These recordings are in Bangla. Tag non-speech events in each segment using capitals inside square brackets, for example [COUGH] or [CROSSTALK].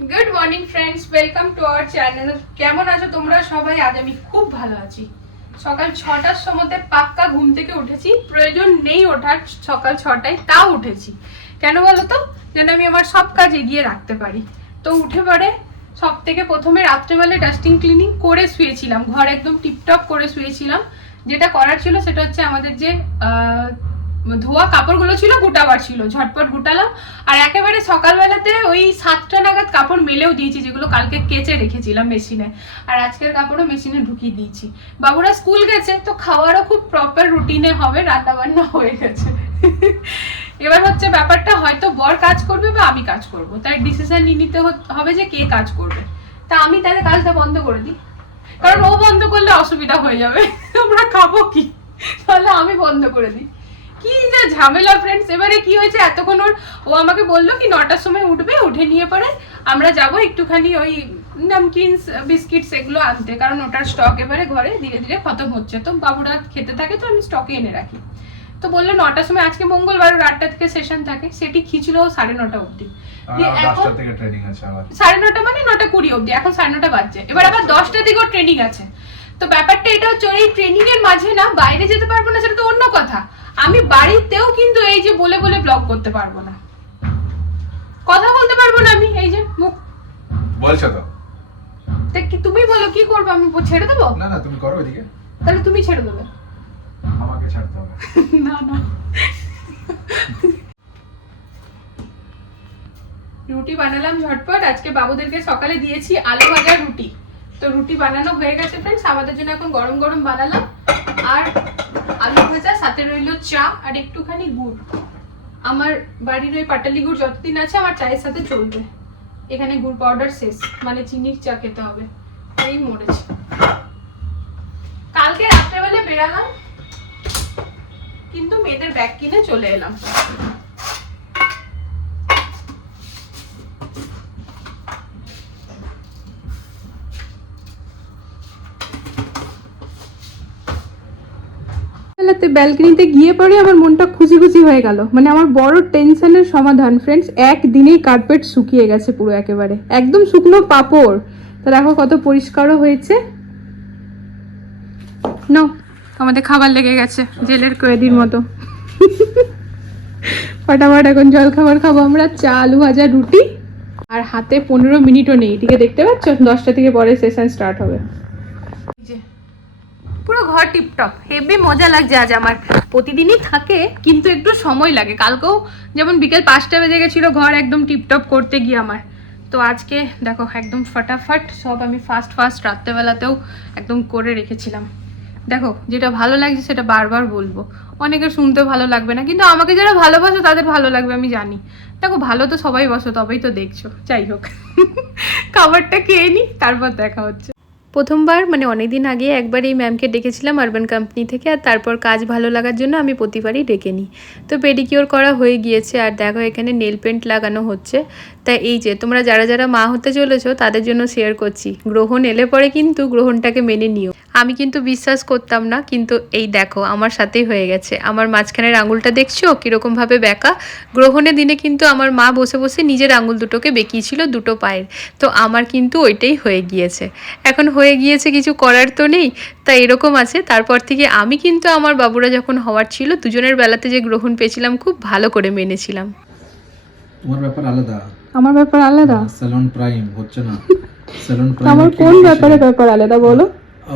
Good morning friends welcome to our channel কেমন আছো তোমরা? সবাই আজ আমি খুব ভালো আছি। সকাল ছটার সময়তে পাক্কা ঘুম থেকে উঠেছি। প্রয়োজন নেই ওঠার, সকাল ছটায় তাও উঠেছি। কেন বলো তো যেন আমি আমার সব কাজ এগিয়ে রাখতে পারি। তো উঠে পড়ে সব থেকে প্রথমে রাত্রেবেলা ডাস্টিং ক্লিনিং করে শুয়েছিলাম। ঘর একদম টিপটপ করে শুয়েছিলাম। যেটা করার ছিল সেটা হচ্ছে আমাদের যে ধোয়া কাপড়গুলো ছিল, গোটাবার ছিল। ঝটপট গোটালাম। আর একেবারে সকালবেলাতে ওই সাতটা নাগাদ কাপড় মেলেও দিয়েছি, যেগুলো কালকে কেচে রেখেছিলাম মেশিনে। আর আজকের কাপড়ও মেশিনে ঢুকিয়ে দিয়েছি। বাবুরা স্কুল গেছে, তো খাওয়ারও খুব প্রপার রুটিনে হবে রান্না বান্না হয়ে গেছে। এবার হচ্ছে ব্যাপারটা, হয়তো বর কাজ করবে বা আমি কাজ করব। তাই ডিসিশন নিতে হবে যে কে কাজ করবে। তা আমি তাহলে কাজটা বন্ধ করে দিই। কারণ ও বন্ধ করলে অসুবিধা হয়ে যাবে। আমরা খাব কি? তাহলে আমি বন্ধ করে দিই। কি যে ঝামেলা ফ্রেন্ডস এবারে কি হয়েছে? এতক্ষণ ওর ও আমাকে বলল কি নটার সময় উঠবে উঠে নিয়ে পরে আমরা যাব একটুখানি ওই নামকিনস বিস্কিটস এগুলো আনতে। কারণ ওটার স্টক এবারে ঘরে ধীরে ধীরে খতম হচ্ছে। তো বাবুরা খেতে থাকে তো আমি স্টকে এনে রাখি। তো বলল নটার সময় আজকে মঙ্গলবার আটটা থেকে সেশন থাকে। সেটি খিচলো সাড়ে নটা অবধি। সাড়ে নটা মানে নটা কুড়ি অবধি। এখন সাড়ে নটা বাজছে। এবার আবার দশটা দিকেও ট্রেনিং আছে। তো ব্যাপারটা এটা হচ্ছে এই ট্রেনিং এর মাঝে না বাইরে যেতে পারব না সেটা তো অন্য কথা। আমি বাড়িতেও কিন্তু এই যে বলে বলে ব্লগ করতে পারব না। কথা বলতে পারব না আমি এই যে মুখ। বলছো তো। কি তুমি বলো কি করব আমি? ছেড়ে দেবো? না না তুমি করো ওইদিকে। তাহলে তুমি ছেড়ে দেবে। আমাকে ছাড়তে হবে। [LAUGHS] না না। রুটি বানালাম ঝটপট আজকে বাবুদেরকে সকালে দিয়েছি আলু ভাজা রুটি। তো রুটি বানানো হয়ে গেছে ফ্রেন্ডস আমাদের জন্য এখন গরম গরম বানালাম। আর আলু ভাজা, সাথে রইল চা আর একটুখানি গুড়। আমার বাড়ির ওই পাটালি গুড় যতদিন আছে, আমার চায়ের সাথে চলবে। এখানে গুড় পাউডার শেষ মানে চিনির চা খেতে হবে। এই মরেছে। কালকে রাত্রেবেলা বেরালাম, কিন্তু মেয়েদের ব্যাগ কিনে চলে এলাম। বেলাতে ব্যালকনিতে গিয়ে পরে আমার মনটা খুশি খুশি হয়ে গেল। মানে আমার বড় টেনশনের সমাধান ফ্রেন্ডস একদিনেই কার্পেট শুকিয়ে গেছে পুরো একেবারে। একদম শুকনো পাপড়। তো দেখো কত পরিষ্কারও হয়েছে। নো আমাদের খাবার লেগে গেছে, জেলের কয়েদির মতো। ফটাফট এখন জল খাবার খাব আমরা, চা, আলু ভাজা, রুটি। আর হাতে পনেরো মিনিটও নেই, এদিকে দেখতে পাচ্ছ? দশটা থেকে পরে সেশন স্টার্ট হবে। পুরো ঘর টিপটপ। হেভি মজা লাগছে আজ আমার। প্রতিদিনই থাকে, কিন্তু একটু সময় লাগে। কালকেও যেমন বিকেল পাঁচটা বেজে গেছিল, ঘর একদম টিপটপ করতে গিয়ে আমার। তো আজকে দেখো, একদম ফটাফট সব আমি ফাস্ট ফাস্ট রাত্রেবেলাতেও একদম করে রেখেছিলাম। দেখো, যেটা ভালো লাগছে সেটা বারবার বলব। অনেকের শুনতে ভালো লাগবে না, কিন্তু আমাকে যারা ভালোবাসো তাদের ভালো লাগবে, আমি জানি। দেখো, ভালো তো সবাই বসো, তবেই তো দেখছ। যাই হোক। খাবারটা খেয়ে নি, তারপর দেখা হচ্ছে। প্রথমবার মানে অনেক দিন আগে একবার এই ম্যামকে ডেকেছিলাম আরবান কোম্পানি থেকে আর তারপর কাজ ভালো লাগার জন্য আমি প্রতিবারই ডেকে নিই। তো পেডিকিওর করা হয়ে গিয়েছে আর দেখো এখানে নেল পেন্ট লাগানো হচ্ছে। তাই এই যে তোমরা যারা যারা মা হতে চলেছো তাদের জন্য শেয়ার করছি। গ্রহণ এলে পরে কিন্তু গ্রহণটাকে মেনে নিও। আমি কিন্তু বিশ্বাস করতাম না কিন্তু এই দেখো আমার সাথেই হয়ে গেছে। আমার মাঝখানের আঙুলটা দেখছ? কীরকমভাবে বেঁকা? গ্রহণের দিনে কিন্তু আমার মা বসে বসে নিজের আঙুল দুটোকে বেঁকিয়েছিল দুটো পায়ের। তো আমার কিন্তু ওইটাই হয়ে গিয়েছে। এখন হয়ে গিয়েছে কিছু করার তো নেই তা এরকম আছে। তারপর থেকে আমি কিন্তু আমার বাবুরা যখন হওয়ার ছিল দুজনের বেলাতে যে গ্রহণ পেয়েছিলাম খুব ভালো করে মেনেছিলাম। তোমার ব্যাপার আলাদা। আমার ব্যাপার আলাদা? স্যালন প্রাইম হচ্ছে না। [LAUGHS] স্যালন তো আমার কোন ব্যাপারে ব্যাপার আলাদা বলো?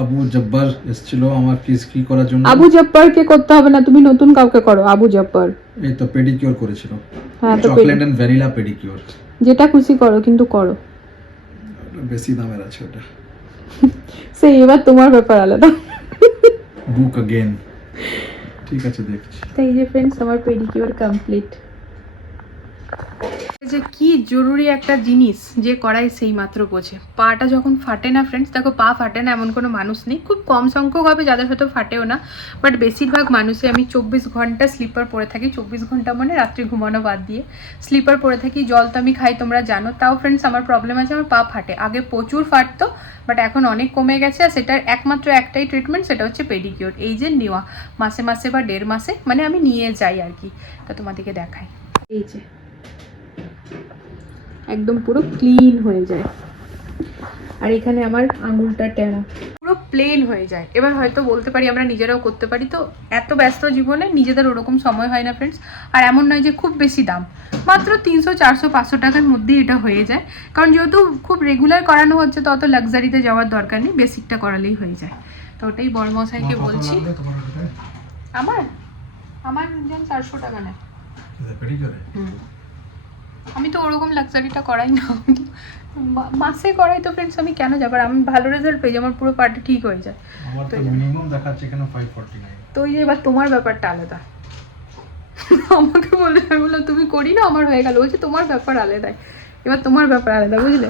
আবু জব্বার এসেছিল আমার ফিস কি করার জন্য আবু জব্বারকে করতে হবে না তুমি নতুন কাউকে করো আবু জব্বার এই তো পেডিকিউর করেছিল হ্যাঁ তো চকলেট এন্ড ভ্যানিলা পেডিকিউর যেটা খুশি করো কিন্তু করো বেশি দামের আছে ওটা [LAUGHS] সেই এবার তোমার ব্যাপার আলাদা বুক अगेन ঠিক আছে দেখছি তাই যে ফ্রেন্ডস আমার পেডিকিউর কমপ্লিট যে কি জরুরি একটা জিনিস যে করাই সেই মাত্র বোঝে। পাটা যখন ফাটে না ফ্রেন্ডস দেখো পা ফাটে না এমন কোনো মানুষ নেই। খুব কম সংখ্যক হবে, যাদের হয়তো ফাটেও না। বাট বেশিরভাগ মানুষে আমি চব্বিশ ঘণ্টা স্লিপার পরে থাকি। চব্বিশ ঘণ্টা মানে রাত্রি ঘুমানো বাদ দিয়ে স্লিপার পরে থাকি। জল তো আমি খাই, তোমরা জানো। তাও ফ্রেন্ডস আমার প্রবলেম আছে, আমার পা ফাটে। আগে প্রচুর ফাটতো বাট এখন অনেক কমে গেছে। আর সেটার একমাত্র একটাই ট্রিটমেন্ট সেটা হচ্ছে পেডিকিওর এই যে নেওয়া, মাসে মাসে বা দেড় মাসে মানে আমি নিয়ে যাই আর কি। তা তোমাদেরকে দেখাই। এই যে একদম পুরো ক্লিন হয়ে যায়। আর এখানে আমার আঙুলটা টেরা। পুরো প্লেন হয়ে যায়। এবার হয়তো বলতে পারি আমরা নিজেরাও করতে পারি। তো এত ব্যস্ত জীবনে নিজেদের ওরকম সময় হয় না ফ্রেন্ডস আর এমন নয় যে খুব বেশি দাম। মাত্র তিনশো চারশো পাঁচশো টাকার মধ্যেই এটা হয়ে যায়। কারণ যেহেতু খুব রেগুলার করানো হচ্ছে তো অত লাক্সারিতে যাওয়ার দরকার নেই। বেসিকটা করালেই হয়ে যায়। তো ওটাই বড় মশাইকে বলছি। আমার? আমার চারশো টাকা নেয়। আমি তো ওরকম লাক্সারিটা করাই না। মাসে করাই তো ফ্রেন্ডস আমি কেন যাবার আমি ভালো রেজাল্ট পেয়ে আমার পুরো পার্টি ঠিক হয়ে যায়। আমার তো মিনিমাম দেখাচ্ছে এখানে 549 তো যে এবার তোমার ব্যাপারটা আলাদা। [LAUGHS] আমাকে বললে আমি বললাম তুমি করি না আমার হয়ে গেল। বলছে তোমার ব্যাপার আলাদাই। এবার তোমার ব্যাপার আলাদা বুঝলে?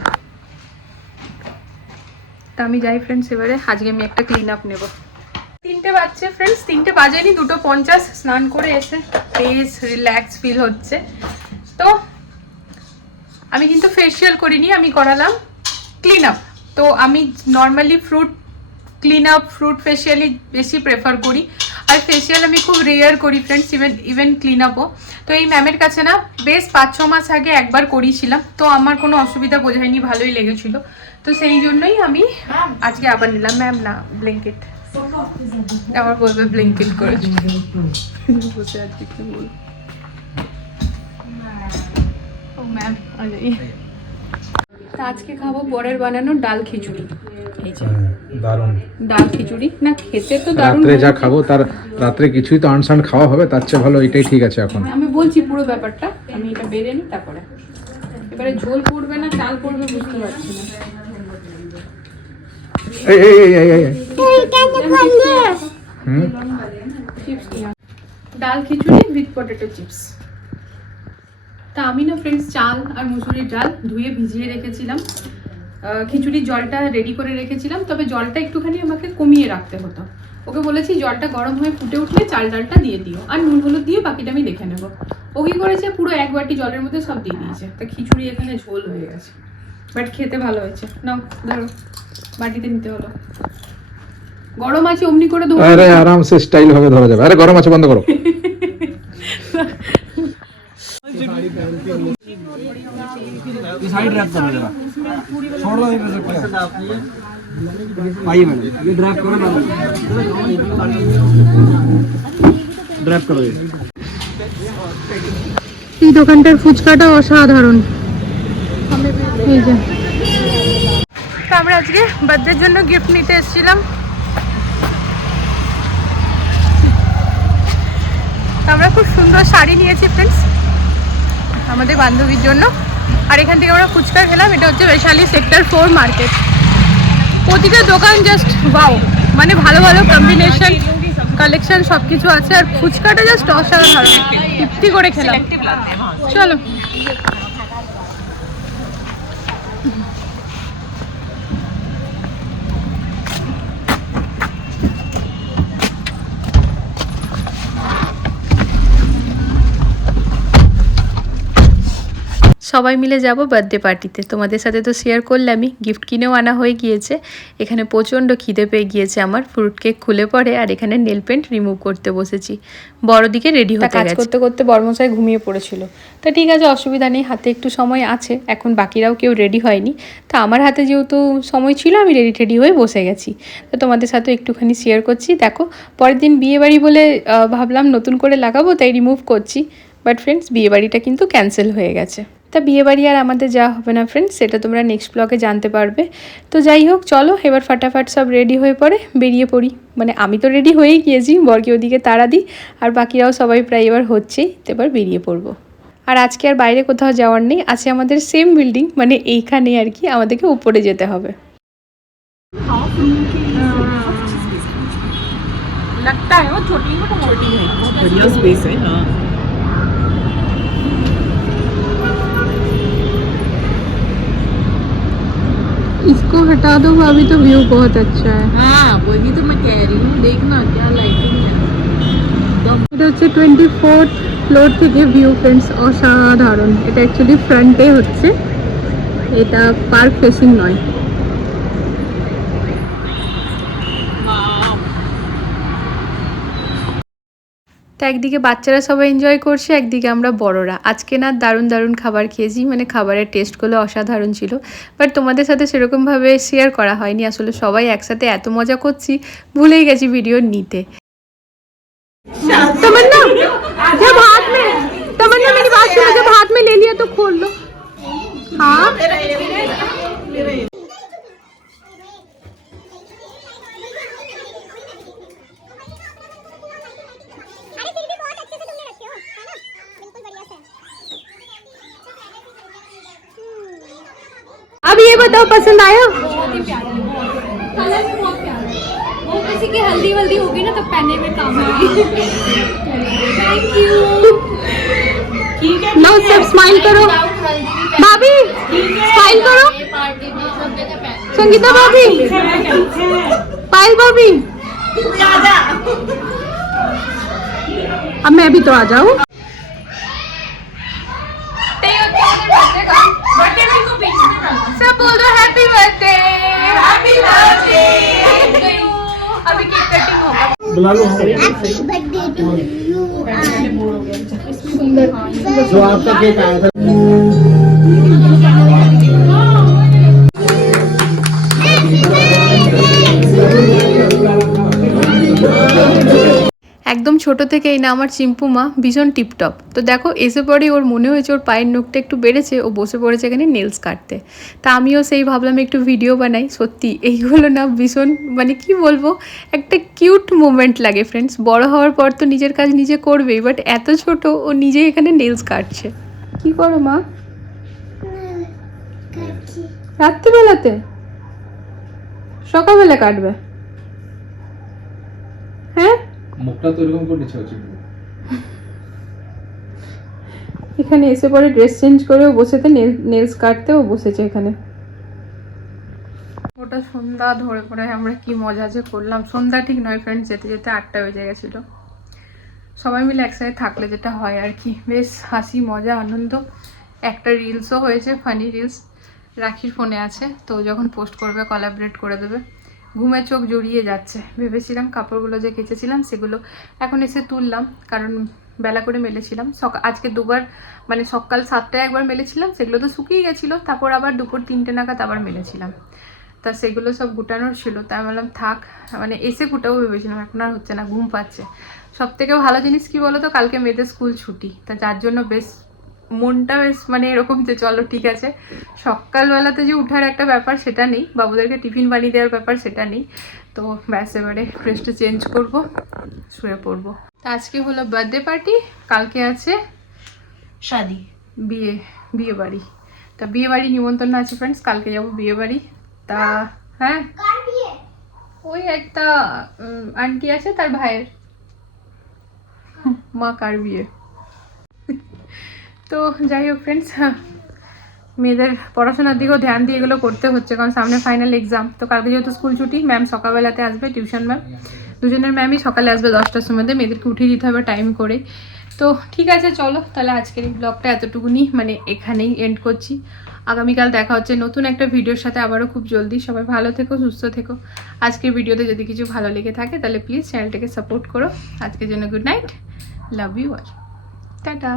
তা আমি যাই ফ্রেন্ডস এবারে আজকে আমি একটা ক্লিন আপ নেব। তিনটে বাজছে ফ্রেন্ডস তিনটে বাজেনি দুটো পঞ্চাশ। স্নান করে এসে বেশ রিল্যাক্স ফিল হচ্ছে। তো আমি কিন্তু ফেসিয়াল করিনি আমি করালাম ক্লিন আপ তো আমি normally fruit clean up fruit ফেসিয়ালই বেশি প্রেফার করি। আর ফেসিয়াল আমি খুব রেয়ার করি ফ্রেন্ডস ইভেন ইভেন ক্লিন আপও তো এই ম্যামের কাছে না বেশ পাঁচ ছ মাস আগে একবার করিয়েছিলাম তো আমার কোনো অসুবিধা বোঝায়নি ভালোই লেগেছিল। তো সেই জন্যই আমি আজকে আবার নিলাম। ম্যাম না ব্ল্যাঙ্কেট আবার বলবে ব্ল্যাঙ্কেট করেছি। বসে আছি কি আজকে। খাব বরের বানানো ডাল খিচুড়ি। এই দারুণ। ডাল খিচুড়ি। না খেতে তো যা খাব তার রাত্রে কিছুই তো আনসান খাওয়া হবে তার চেয়ে ভালো এটাই ঠিক আছে এখন। আমি বলছি পুরো ব্যাপারটা আমি এটা বেড়ে নিই তারপরে। এবারে ঝোল পড়বে না চাল পড়বে বুঝতে পারছি না। এই এই এই এই ডাল খিচুড়ি উইথ পটেটো চিপস। তা আমি না ফ্রেন্ডস চাল আর মুসুরির ডাল ধুয়ে ভিজিয়ে রেখেছিলাম। খিচুড়ির জলটা রেডি করে রেখেছিলাম তবে জলটা একটুখানি আমাকে কমিয়ে রাখতে হতো। ওকে বলেছি জলটা গরম হয়ে ফুটে উঠলে চাল ডালটা দিয়ে দিও আর নুন হলুদ দিয়ে বাকিটা আমি দেখে নেব। ও কি করেছে পুরো এক বাটি জলের মধ্যে সব দিয়ে দিয়েছে। তা খিচুড়ি এখানে ঝোল হয়ে গেছে বাট খেতে ভালো হয়েছে। নাও ধরো বাটিতে নিতে হলো। গরম আছে অমনি করে ধরো আরে আরামসে স্টাইল ভাবে ধরা যাবে। আরে গরম আছে বন্ধ করো। [LAUGHS] साइड ड्रैप करो जरा छोड़ दो इधर से क्या आइए मैडम ये ड्रैप करो ना ड्रैप करो ये এই দোকানটার ফুচকাটা অসাধারণ এই যে তো আমরা আজকে বার্থডের জন্য গিফট নিতে এসেছিলাম তো আমরা খুব সুন্দর শাড়ি নিয়েছি ফ্রেন্ডস আমাদের বান্ধবীর জন্য। আর এখান থেকে আমরা ফুচকা খেলাম, এটা হচ্ছে বৈশালী সেক্টর ফোর মার্কেট প্রতিটা দোকান জাস্ট বাও মানে ভালো ভালো কম্বিনেশন কালেকশন সব কিছু আছে। আর ফুচকাটা জাস্ট অসাধারণ। তৃপ্তি করে খেলাম। চলো। সবাই মিলে যাব বার্থডে পার্টিতে তোমাদের সাথে তো শেয়ার করলামই গিফট কিনেও আনা হয়ে গিয়েছে। এখানে প্রচণ্ড খিদে পেয়ে গিয়েছে আমার ফ্রুট কেক খুলে পড়ে আর এখানে নেল পেন্ট রিমুভ করতে বসেছি। বড় দিকে রেডি হতে কাজ করতে করতে বর্মশাই ঘুমিয়ে পড়েছিল। তা ঠিক আছে অসুবিধা নেই হাতে একটু সময় আছে এখন বাকিরাও কেউ রেডি হয়নি। তা আমার হাতে যেহেতু সময় ছিল আমি রেডি টেডি হয়ে বসে গেছি। তো তোমাদের সাথে একটুখানি শেয়ার করছি। দেখো পরের দিন বিয়ে বাড়ি বলে ভাবলাম নতুন করে লাগাবো তাই রিমুভ করছি। বাট ফ্রেন্ডস বিয়ে বাড়িটা কিন্তু ক্যান্সেল হয়ে গেছে। তা বিয়ে বাড়ি আর আমাদের যাওয়া হবে না ফ্রেন্ডস সেটা তোমরা নেক্সট ব্লগে জানতে পারবে তো যাই হোক চলো এবার ফাটাফাট সব রেডি হয়ে পড়ে বেরিয়ে পড়ি মানে আমি তো রেডি হয়েই গিয়েছি বরকে ওদিকে তাড়া দিই আর বাকিরাও সবাই প্রায় এবার হচ্ছেই তো এবার বেরিয়ে পড়বো আর আজকে আর বাইরে কোথাও যাওয়ার নেই আছে আমাদের সেম বিল্ডিং মানে এইখানে আর কি আমাদেরকে উপরে যেতে হবে लगता है वो छोटी बट मोटी है बढ़िया स्पेस है हाँ इसको हटा दो अभी तो व्यू बहुत अच्छा है हाँ वही तो मैं कह रही हूँ देखना क्या लाइटिंग है এটা হচ্ছে টোয়েন্টি ফোর্থ ফ্লোর থেকে ভিউ ফ্রেন্ডস অসাধারণ এটা অ্যাকচুয়ালি ফ্রন্টে হচ্ছে এটা পার্ক ফেসিং নয় তো একদিকে বাচ্চারা সবাই এনজয় করছে একদিকে আমরা বড়রা আজকে না দারুণ দারুণ খাবার খেয়েছি মানে খাবারের টেস্টগুলো অসাধারণ ছিল বাট তোমাদের সাথে সেরকমভাবে শেয়ার করা হয়নি আসলে সবাই একসাথে এত মজা করছি ভুলেই গেছি ভিডিও নিতে तमन्ना जब हाथ में तमन्ना मेरी बात सुनो जब हाथ में ले लिया तो खोल लो हाँ बताओ, पसंद आया? बहुत प्यारा वो किसी की हल्दी वल्दी होगी ना तब पहनने में काम आएगी थैंक यू ठीक है नो सब स्माइल करो। भाभी स्माइल करो। संगीता भाभी। पायल भाभी। अब मैं भी तो आ जाऊँ। सब बोल दो हैप्पी बर्थडे हैप्पी बर्थडे अभी केक कटिंग होगा हैप्पी बर्थडे टू यू जो आपका केक आया था একদম ছোট থেকেই না আমার চিম্পু মা ভীষণ টিপটপ। তো দেখো এসে পরে ওর মনে হয়েছে ওর পায়ের নখটা একটু বেড়েছে ও বসে পড়েছে এখানে নেলস কাটতে। তা আমিও সেই ভাবলাম একটু ভিডিও বানাই সত্যি এইগুলো না ভীষণ মানে কি বলব একটা কিউট মুমেন্ট লাগে ফ্রেন্ডস বড় হওয়ার পর তো নিজের কাজ নিজে করবেই বাট এত ছোট ও নিজে এখানে নেলস কাটছে। কি করো মা? রাত্রিবেলাতে? সকালবেলা কাটবে? মুখটা তো এরকম করে হচ্ছে। এখানে এসে পরে ড্রেস চেঞ্জ করেও বসেতে নেলস কাটতেও বসেছে এখানে। ওটা সন্ধ্যা ধরে পরে আমরা কি মজা যে করলাম। সন্ধ্যা ঠিক নয় ফ্রেন্ডস যেতে যেতে আটটা বেজে গেছিল। সবাই মিলে একসাথে থাকলে যেটা হয় আর কি। বেশ হাসি মজা আনন্দ। একটা রিলসও হয়েছে ফানি রিলস রাখির ফোনে আছে তো যখন পোস্ট করবে কলাবরেট করে দেবে। ঘুমে চোখ জড়িয়ে যাচ্ছে। ভেবেছিলাম কাপড়গুলো যে কেচেছিলাম সেগুলো এখন এসে তুললাম, কারণ বেলা করে মেলেছিলাম। সকাল আজকে দুবার মানে সকাল সাতটায় একবার মেলেছিলাম, সেগুলো তো শুকিয়ে গেছিল, তারপর আবার দুপুর তিনটে নাগাদ আবার মেলেছিলাম। তা সেগুলো সব গুটানোর ছিল তাই বললাম, থাক। মানে এসে গুটাবো ভেবেছিলাম, এখন আর হচ্ছে না, ঘুম পাচ্ছে। সব থেকে ভালো জিনিস কি বলো তো কালকে মেয়েদের স্কুল ছুটি। তা যার জন্য বেশ মনটা বেশ মানে এরকম যে চলো ঠিক আছে। সকালবেলাতে যে উঠার একটা ব্যাপার সেটা নেই। বাবুদেরকে টিফিন বানিয়ে দেওয়ার ব্যাপার সেটা নেই। তো ব্যাস এবারে ড্রেসটা চেঞ্জ করব শুয়ে পড়ব। তা আজকে হলো বার্থডে পার্টি কালকে আছে शादी বিয়ে বিয়ে বাড়ি। তা বিয়ে বাড়ি নিমন্ত্রণ আছে ফ্রেন্ডস কালকে যাব বিয়ে বাড়ি। তা হ্যাঁ? ওই একটা আন্টি আছে তার ভাইয়ের। মা কার বিয়ে? তো যাই হোক ফ্রেন্ডস মেয়েদের পড়াশোনার দিকেও ধ্যান দিয়ে এগুলো করতে হচ্ছে, কারণ সামনে ফাইনাল এক্সাম তো কালকে যেহেতু স্কুল ছুটি ম্যাম সকালবেলাতে আসবে টিউশন ম্যাম দুজনের ম্যামই সকালে আসবে দশটার সময় মেয়েদেরকে উঠিয়ে দিতে হবে টাইম করে। তো ঠিক আছে, চলো, তাহলে আজকের এই ব্লগটা এতটুকুনি মানে এখানেই এন্ড করছি। আগামীকাল দেখা হচ্ছে নতুন একটা ভিডিওর সাথে আবারও খুব জলদি। সবাই ভালো থেকো, সুস্থ থেকো। আজকের ভিডিওতে যদি কিছু ভালো লেগে থাকে, তাহলে প্লিজ চ্যানেলটাকে সাপোর্ট করো। আজকের জন্য গুড নাইট লাভ ইউ আর টাটা।